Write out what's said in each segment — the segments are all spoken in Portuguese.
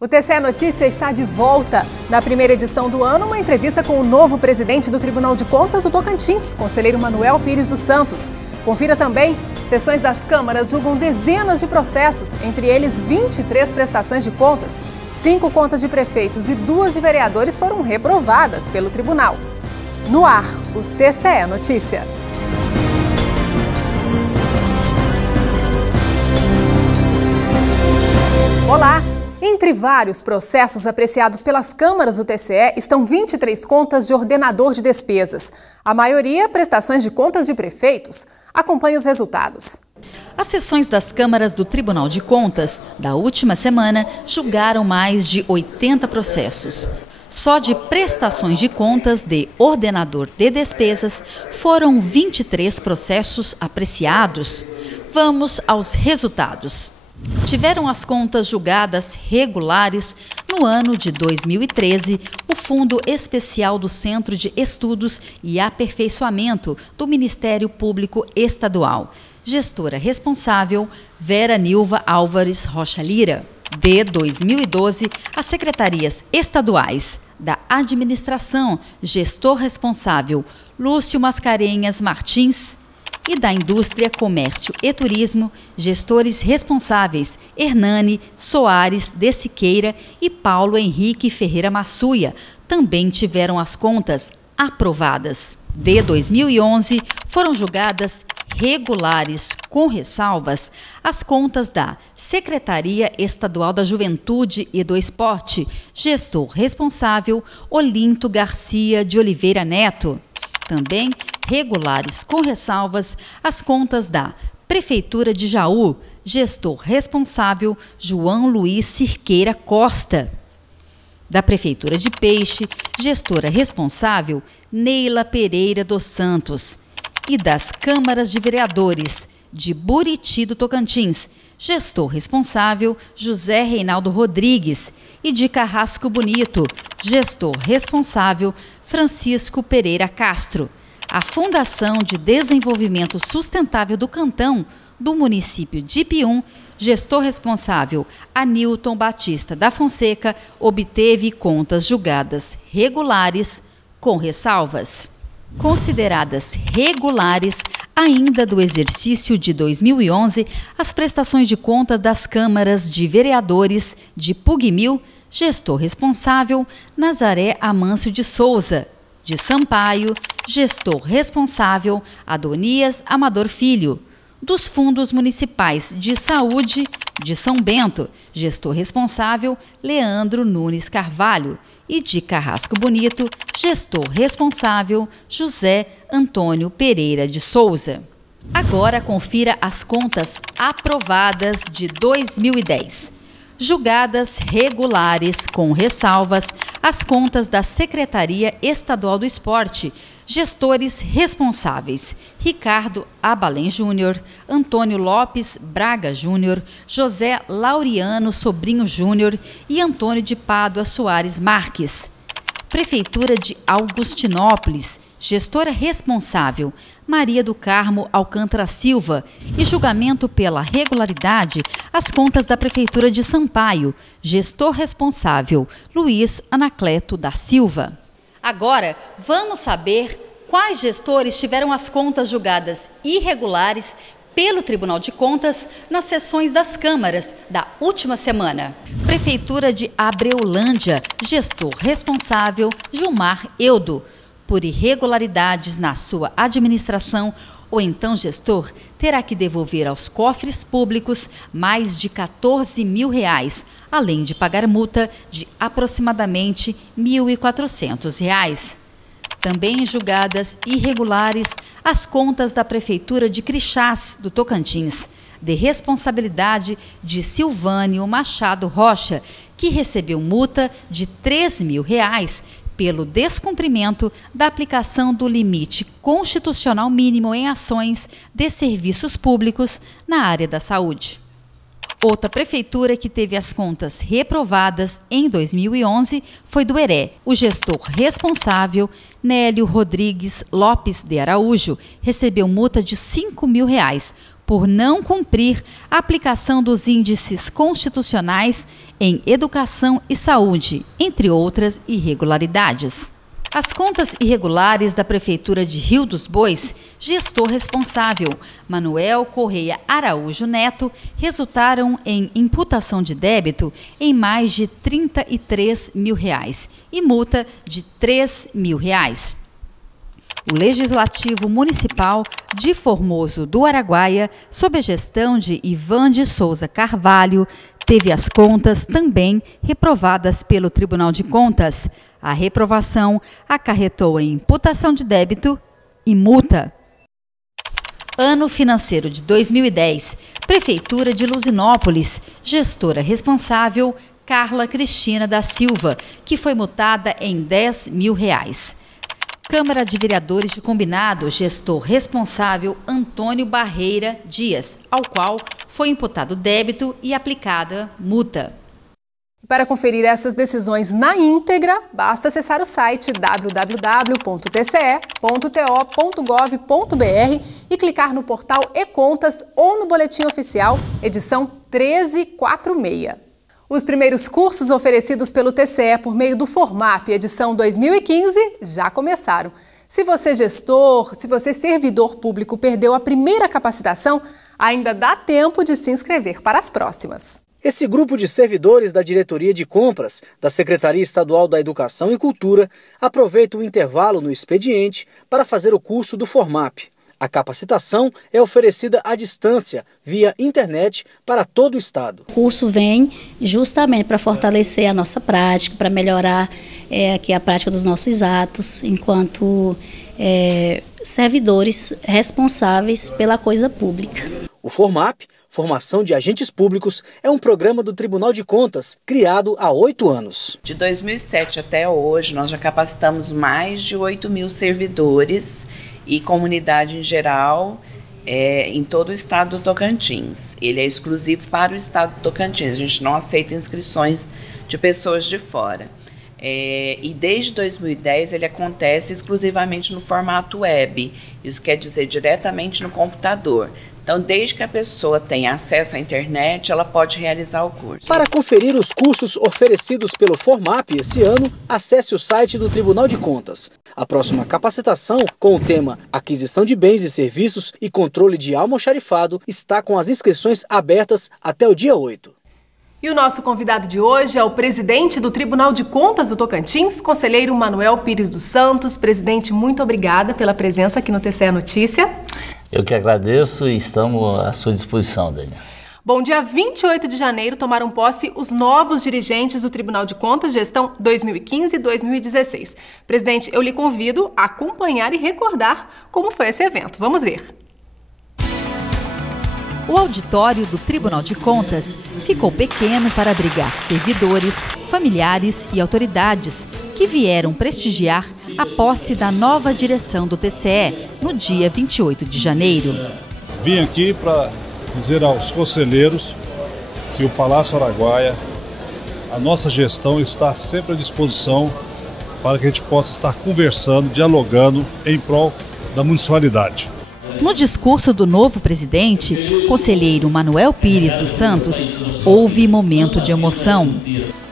O TCE Notícia está de volta. Na primeira edição do ano, uma entrevista com o novo presidente do Tribunal de Contas do Tocantins, conselheiro Manuel Pires dos Santos. Confira também, sessões das câmaras julgam dezenas de processos, entre eles 23 prestações de contas, 5 contas de prefeitos e 2 de vereadores foram reprovadas pelo tribunal. No ar, o TCE Notícia. Olá! Entre vários processos apreciados pelas câmaras do TCE estão 23 contas de ordenador de despesas. A maioria, prestações de contas de prefeitos. Acompanhe os resultados. As sessões das câmaras do Tribunal de Contas da última semana julgaram mais de 80 processos. Só de prestações de contas de ordenador de despesas foram 23 processos apreciados. Vamos aos resultados. Tiveram as contas julgadas regulares no ano de 2013, o Fundo Especial do Centro de Estudos e Aperfeiçoamento do Ministério Público Estadual. Gestora responsável, Vera Nilva Álvares Rocha Lira. De 2012, as secretarias estaduais da Administração, gestor responsável, Lúcio Mascarenhas Martins, e da Indústria, Comércio e Turismo, gestores responsáveis Hernani Soares de Siqueira e Paulo Henrique Ferreira Massuia também tiveram as contas aprovadas. De 2011, foram julgadas regulares, com ressalvas, as contas da Secretaria Estadual da Juventude e do Esporte, gestor responsável Olinto Garcia de Oliveira Neto. Também regulares, com ressalvas, as contas da Prefeitura de Jaú, gestor responsável João Luiz Cirqueira Costa. Da Prefeitura de Peixe, gestora responsável Neila Pereira dos Santos. E das câmaras de vereadores de Buriti do Tocantins, gestor responsável José Reinaldo Rodrigues. E de Carrasco Bonito, gestor responsável Francisco Pereira Castro. A Fundação de Desenvolvimento Sustentável do Cantão, do município de Pium, gestor responsável Anilton Batista da Fonseca, obteve contas julgadas regulares, com ressalvas. Consideradas regulares, ainda do exercício de 2011, as prestações de contas das câmaras de vereadores de Pugmil, gestor responsável Nazaré Amâncio de Souza, de Sampaio, gestor responsável Adonias Amador Filho, dos fundos municipais de saúde de São Bento, gestor responsável Leandro Nunes Carvalho, e de Carrasco Bonito, gestor responsável José Antônio Pereira de Souza. Agora confira as contas aprovadas de 2010. Julgadas regulares, com ressalvas, as contas da Secretaria Estadual do Esporte, gestores responsáveis Ricardo Abalém Júnior, Antônio Lopes Braga Júnior, José Laureano Sobrinho Júnior e Antônio de Pádua Soares Marques. Prefeitura de Augustinópolis, gestora responsável Maria do Carmo Alcântara Silva, e julgamento pela regularidade as contas da Prefeitura de Sampaio, gestor responsável Luiz Anacleto da Silva. Agora, vamos saber quais gestores tiveram as contas julgadas irregulares pelo Tribunal de Contas nas sessões das câmaras da última semana. Prefeitura de Abreulândia, gestor responsável Gilmar Eudo. Por irregularidades na sua administração, o então gestor terá que devolver aos cofres públicos mais de R$14 mil, além de pagar multa de aproximadamente R$ 1.400. Também julgadas irregulares as contas da Prefeitura de Crixás, do Tocantins, de responsabilidade de Silvânio Machado Rocha, que recebeu multa de R$ 3 mil pelo descumprimento da aplicação do limite constitucional mínimo em ações de serviços públicos na área da saúde. Outra prefeitura que teve as contas reprovadas em 2011 foi do Heré. O gestor responsável, Nélio Rodrigues Lopes de Araújo, recebeu multa de R$ 5 mil por não cumprir a aplicação dos índices constitucionais em educação e saúde, entre outras irregularidades. As contas irregulares da Prefeitura de Rio dos Bois, gestor responsável, Manuel Correia Araújo Neto, resultaram em imputação de débito em mais de R$ 33 mil e multa de R$ 3 mil. O Legislativo Municipal de Formoso do Araguaia, sob a gestão de Ivan de Souza Carvalho, teve as contas também reprovadas pelo Tribunal de Contas. A reprovação acarretou em imputação de débito e multa. Ano financeiro de 2010, Prefeitura de Luzinópolis, gestora responsável, Carla Cristina da Silva, que foi multada em R$ 10 mil. Câmara de Vereadores de Combinado, gestor responsável, Antônio Barreira Dias, ao qual foi imputado débito e aplicada multa. Para conferir essas decisões na íntegra, basta acessar o site www.tce.to.gov.br e clicar no portal E-Contas ou no Boletim Oficial, edição 1346. Os primeiros cursos oferecidos pelo TCE por meio do Formap, edição 2015, já começaram. Se você gestor, se você servidor público perdeu a primeira capacitação, ainda dá tempo de se inscrever para as próximas. Esse grupo de servidores da Diretoria de Compras da Secretaria Estadual da Educação e Cultura aproveita o intervalo no expediente para fazer o curso do Formap. A capacitação é oferecida à distância, via internet, para todo o estado. O curso vem justamente para fortalecer a nossa prática, para melhorar aqui a prática dos nossos atos, enquanto servidores responsáveis pela coisa pública. O Formap, Formação de Agentes Públicos, é um programa do Tribunal de Contas criado há 8 anos. De 2007 até hoje, nós já capacitamos mais de 8 mil servidores e comunidade em geral em todo o estado do Tocantins. Ele é exclusivo para o estado do Tocantins, a gente não aceita inscrições de pessoas de fora. E desde 2010 ele acontece exclusivamente no formato web, isso quer dizer diretamente no computador. Então, desde que a pessoa tenha acesso à internet, ela pode realizar o curso. Para conferir os cursos oferecidos pelo Formap esse ano, acesse o site do Tribunal de Contas. A próxima capacitação, com o tema Aquisição de Bens e Serviços e Controle de Almoxarifado, está com as inscrições abertas até o dia 8. E o nosso convidado de hoje é o presidente do Tribunal de Contas do Tocantins, conselheiro Manuel Pires dos Santos. Presidente, muito obrigada pela presença aqui no TCE Notícia. Eu que agradeço e estamos à sua disposição, Daniel. Bom, dia 28 de janeiro tomaram posse os novos dirigentes do Tribunal de Contas, gestão 2015 e 2016. Presidente, eu lhe convido a acompanhar e recordar como foi esse evento. Vamos ver. O auditório do Tribunal de Contas ficou pequeno para abrigar servidores, familiares e autoridades que vieram prestigiar a posse da nova direção do TCE no dia 28 de janeiro. Vim aqui para dizer aos conselheiros que o Palácio Araguaia, a nossa gestão está sempre à disposição para que a gente possa estar conversando, dialogando em prol da municipalidade. No discurso do novo presidente, conselheiro Manuel Pires dos Santos, houve momento de emoção.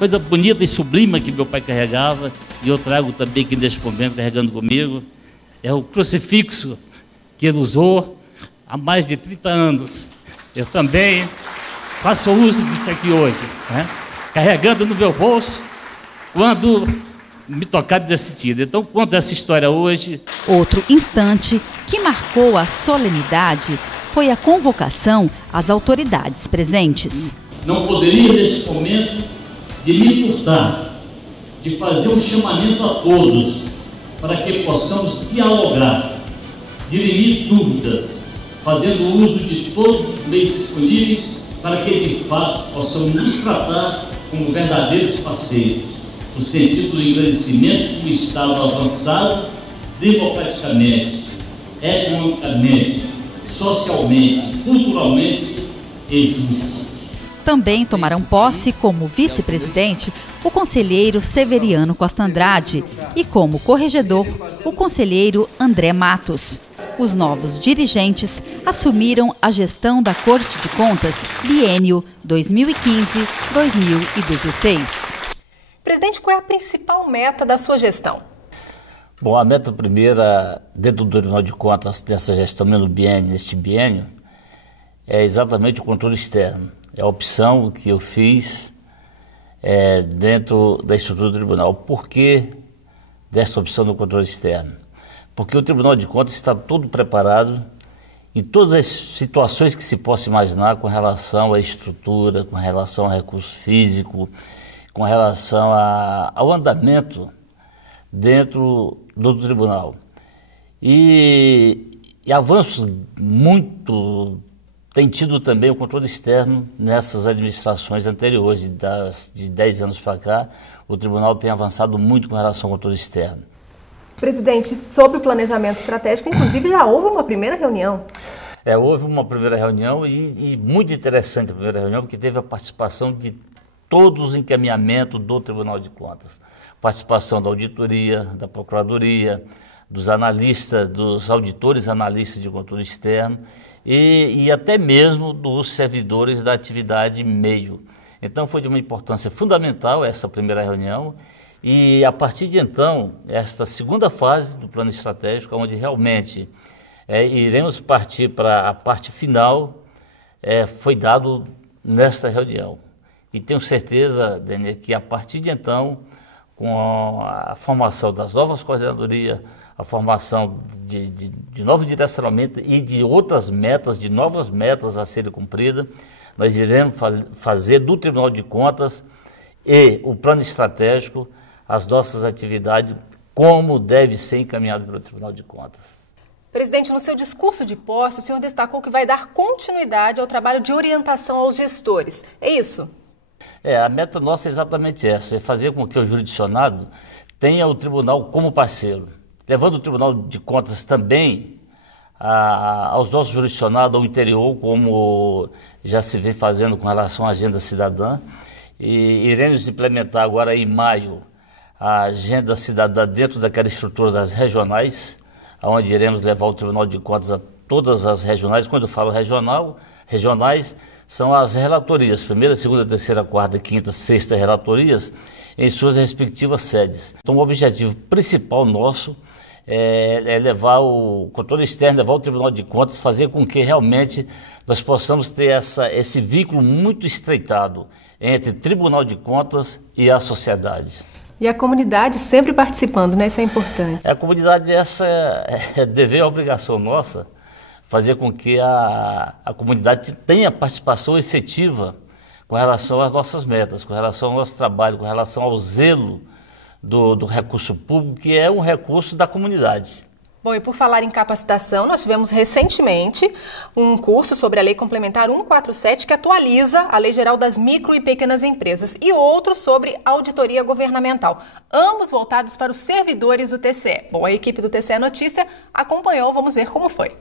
Coisa bonita e sublime que meu pai carregava, e eu trago também aqui neste momento carregando comigo, é o crucifixo que ele usou há mais de 30 anos. Eu também faço uso disso aqui hoje, né? Carregando no meu bolso quando me tocar desse sentido. Então, conto essa história hoje. Outro instante que marcou a solenidade foi a convocação às autoridades presentes. Não poderia, neste momento, de me furtar, de fazer um chamamento a todos para que possamos dialogar, dirimir dúvidas, fazendo uso de todos os meios disponíveis para que, de fato, possamos nos tratar como verdadeiros parceiros, no sentido do engrandecimento de um Estado avançado, democraticamente, economicamente, socialmente, culturalmente e justo. Também tomaram posse como vice-presidente o conselheiro Severiano Costa Andrade e como corregedor o conselheiro André Matos. Os novos dirigentes assumiram a gestão da Corte de Contas biênio 2015-2016. Presidente, qual é a principal meta da sua gestão? Bom, a meta primeira, dentro do Tribunal de Contas, dessa gestão neste biênio, é exatamente o controle externo. É a opção que eu fiz dentro da estrutura do tribunal. Por que dessa opção do controle externo? Porque o Tribunal de Contas está todo preparado em todas as situações que se possa imaginar com relação à estrutura, com relação ao recurso físico, com relação ao andamento dentro do tribunal. E avanços muito tem tido também o controle externo nessas administrações anteriores, de 10 anos para cá, o tribunal tem avançado muito com relação ao controle externo. Presidente, sobre o planejamento estratégico, inclusive já houve uma primeira reunião. Houve uma primeira reunião e muito interessante a primeira reunião, porque teve a participação de todos os encaminhamentos do Tribunal de Contas. Participação da auditoria, da procuradoria, dos analistas, dos auditores analistas de controle externo e até mesmo dos servidores da atividade meio. Então foi de uma importância fundamental essa primeira reunião e a partir de então, esta segunda fase do plano estratégico, onde realmente iremos partir para a parte final, foi dado nesta reunião. E tenho certeza, Daniel, que a partir de então, com a formação das novas coordenadorias, a formação de novo direcionamento e de outras metas, de novas metas a serem cumpridas, nós iremos fazer do Tribunal de Contas e o plano estratégico as nossas atividades como deve ser encaminhado pelo Tribunal de Contas. Presidente, no seu discurso de posse, o senhor destacou que vai dar continuidade ao trabalho de orientação aos gestores. É isso? A meta nossa é exatamente essa, é fazer com que o jurisdicionado tenha o tribunal como parceiro, levando o Tribunal de Contas também aos nossos jurisdicionados ao interior, como já se vem fazendo com relação à agenda cidadã, e iremos implementar agora em maio a agenda cidadã dentro daquela estrutura das regionais, onde iremos levar o Tribunal de Contas a todas as regionais. Quando eu falo regionais, são as relatorias, primeira, segunda, terceira, quarta, quinta, sexta relatorias, em suas respectivas sedes. Então o objetivo principal nosso é levar o controle externo, levar o Tribunal de Contas, fazer com que realmente nós possamos ter esse vínculo muito estreitado entre Tribunal de Contas e a sociedade. E a comunidade sempre participando, né? Isso é importante. A comunidade, essa é dever e obrigação nossa, fazer com que a comunidade tenha participação efetiva com relação às nossas metas, com relação ao nosso trabalho, com relação ao zelo do recurso público, que é um recurso da comunidade. Bom, e por falar em capacitação, nós tivemos recentemente um curso sobre a Lei Complementar 147, que atualiza a Lei Geral das Micro e Pequenas Empresas, e outro sobre auditoria governamental, ambos voltados para os servidores do TCE. Bom, a equipe do TCE Notícia acompanhou, vamos ver como foi.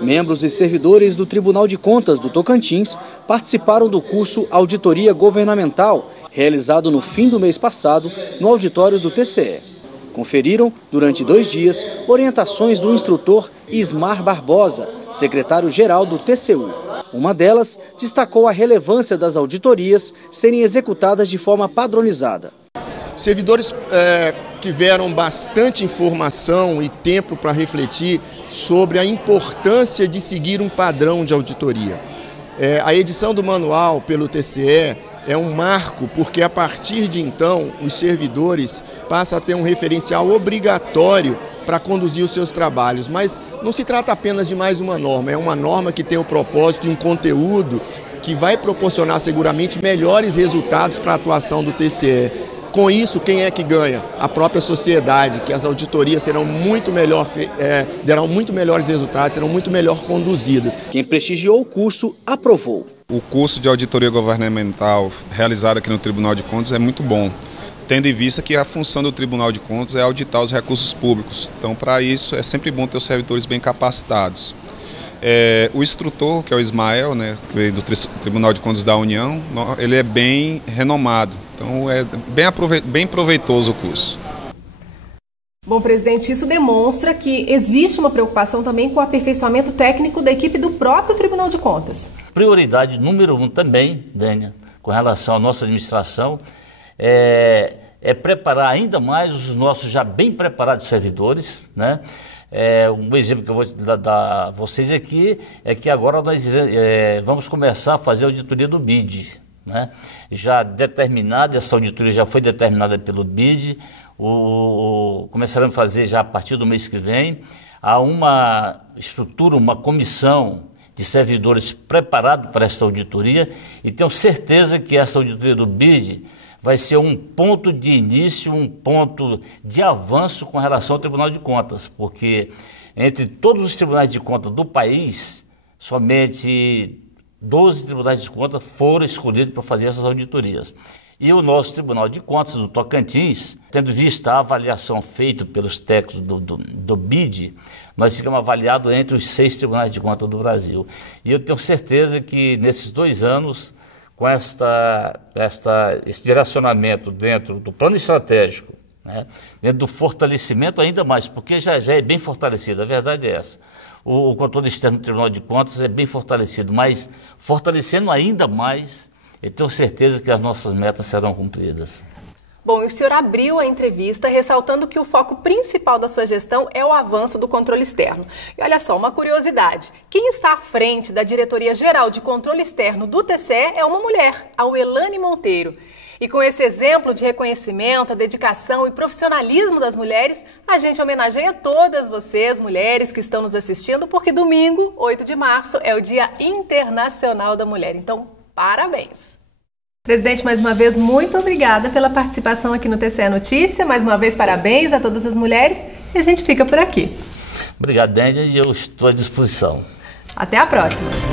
Membros e servidores do Tribunal de Contas do Tocantins participaram do curso Auditoria Governamental, realizado no fim do mês passado no auditório do TCE. Conferiram, durante 2 dias, orientações do instrutor Ismar Barbosa, secretário-geral do TCU. Uma delas destacou a relevância das auditorias serem executadas de forma padronizada. Servidores tiveram bastante informação e tempo para refletir sobre a importância de seguir um padrão de auditoria. A edição do manual pelo TCE é um marco, porque a partir de então os servidores passam a ter um referencial obrigatório para conduzir os seus trabalhos. Mas não se trata apenas de mais uma norma, é uma norma que tem o propósito e um conteúdo que vai proporcionar seguramente melhores resultados para a atuação do TCE. Com isso, quem é que ganha? A própria sociedade, que as auditorias serão darão muito melhores resultados, serão muito melhor conduzidas. Quem prestigiou o curso aprovou. O curso de auditoria governamental realizado aqui no Tribunal de Contas é muito bom, tendo em vista que a função do Tribunal de Contas é auditar os recursos públicos. Então, para isso, é sempre bom ter os servidores bem capacitados. O instrutor, que é o Ismael, né, do Tribunal de Contas da União, ele é bem renomado. Então, é bem proveitoso o curso. Bom, presidente, isso demonstra que existe uma preocupação também com o aperfeiçoamento técnico da equipe do próprio Tribunal de Contas. Prioridade número 1 também, Dênia, com relação à nossa administração, é preparar ainda mais os nossos já bem preparados servidores, né? Um exemplo que eu vou dar a vocês aqui é que agora nós vamos começar a fazer a auditoria do BID, né? Já determinada, essa auditoria já foi determinada pelo BID, começaremos a fazer já a partir do mês que vem. Há uma estrutura, uma comissão de servidores preparados para essa auditoria e tenho certeza que essa auditoria do BID vai ser um ponto de início, um ponto de avanço com relação ao Tribunal de Contas, porque entre todos os tribunais de contas do país, somente 12 tribunais de contas foram escolhidos para fazer essas auditorias. E o nosso Tribunal de Contas do Tocantins, tendo visto a avaliação feita pelos técnicos do BID, nós ficamos avaliados entre os 6 tribunais de contas do Brasil. E eu tenho certeza que nesses 2 anos, com esse direcionamento dentro do plano estratégico, né, dentro do fortalecimento ainda mais, porque já é bem fortalecido, a verdade é essa. O controle externo do Tribunal de Contas é bem fortalecido, mas fortalecendo ainda mais, eu tenho certeza que as nossas metas serão cumpridas. Bom, e o senhor abriu a entrevista ressaltando que o foco principal da sua gestão é o avanço do controle externo. E olha só, uma curiosidade, quem está à frente da Diretoria Geral de Controle Externo do TCE é uma mulher, a Uelane Monteiro. E com esse exemplo de reconhecimento, a dedicação e profissionalismo das mulheres, a gente homenageia todas vocês, mulheres que estão nos assistindo, porque domingo, 8 de março, é o Dia Internacional da Mulher. Então, parabéns! Presidente, mais uma vez, muito obrigada pela participação aqui no TCE Notícia. Mais uma vez, parabéns a todas as mulheres e a gente fica por aqui. Obrigado, Dênia, e eu estou à disposição. Até a próxima!